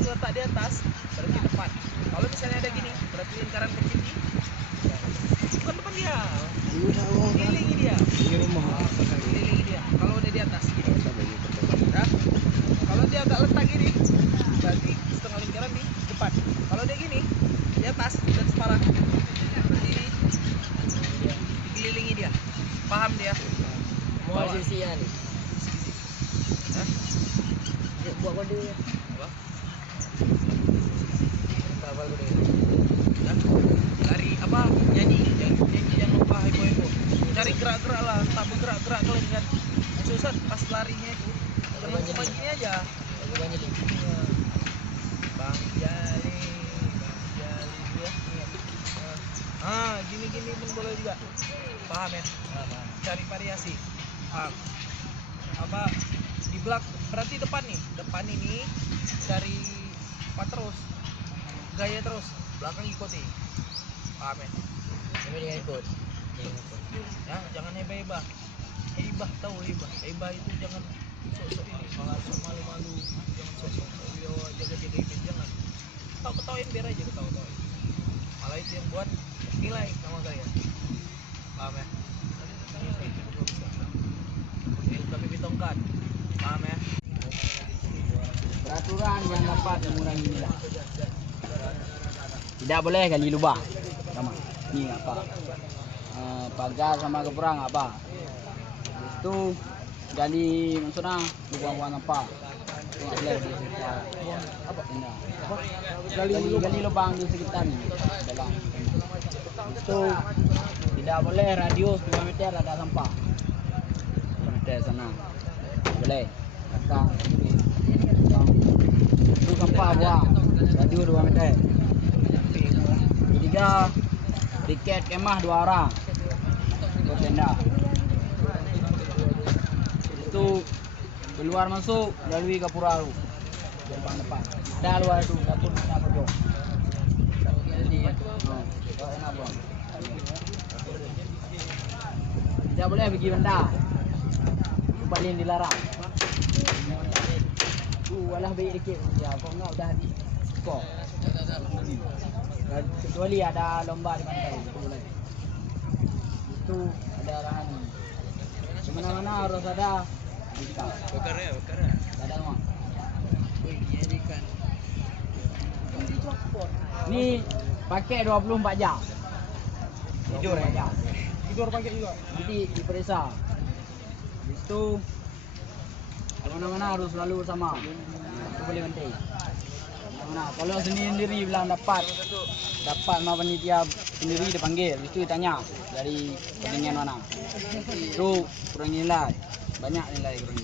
dia letak di atas, berarti depan. Kalau misalnya ada gini, berarti lingkaran kecil ini bukan depan dia. Kelilingi dia. Kelilingi dia. Kalau udah di atas gini. Nah, kalau dia agak letak gini, berarti setengah lingkaran di depan. Kalau dia gini, di atas dan separah, berarti dikelilingi dia. Paham dia? Mau sisian. Hah? Ya, buat kode. Apa? Kapal kode. Dan lari apa? Nyanyi yang lupa heboh-heboh. Cari gerak-gerak lah, tak bergerak-gerak kalian kan. Susah pas larinya itu. Jangan cuma gini aja. Aku banyak di. Bang Jali ya. Gini pun boleh juga. Paham ya? Paham. Cari variasi. Apa di belak berarti depan nih. Depan ini cari apa terus? Gaya terus. Belakang ikuti. Paham ya? Tapi dengan ikut. Ya, jangan hebah-hebah. Tahu hebah. Hebah itu jangan sok-sok ini, malah sok malu-malu. Jangan sok-sok jaga-jaga image, jangan. Ketawa-ketawain biar aja ketawa-ketawain. Malah itu yang buat nilai sama kalian. Paham ya? Kami bitongkan. Paham ya? Peraturan yang dapat mengurangi nilai. Tidak boleh gali lubang. Sama. Ini apa? Pagar sama keperang apa? Itu gali maksudnya lubang-lubang apa? Itu nggak boleh. Apa? Gali lubang di sekitar ini. Dalam. Itu tidak boleh radius 2 meter ada sampah. 2 meter sana. Boleh. Datang. Itu sampah buang. Radius 2 meter. Ketiga, tiket kemah 2 orang. Itu tenda. Itu keluar masuk melalui Kapuraru. Depan. Ada luar itu dapur kita berdua. Jadi, enak bang. Tidak boleh pergi benda. Itu paling dilarang. Walah baik dikit. Ya, kau enggak udah habis. Kok. Kecuali ada lomba di pantai, itu boleh. Itu ada arahan. Kemana-mana harus ada kita. Bakar ya. Ada semua. Ini pakai 24 jam. Tidur ya? jam. Tidur pakai juga. Nanti diperiksa. Habis itu kemana-mana harus selalu bersama. Itu boleh penting. Nah, kalau sendiri bilang dapat sama panitia sendiri dipanggil, itu ditanya dari ketinggian mana. Itu kurang nilai, banyak nilai kurang.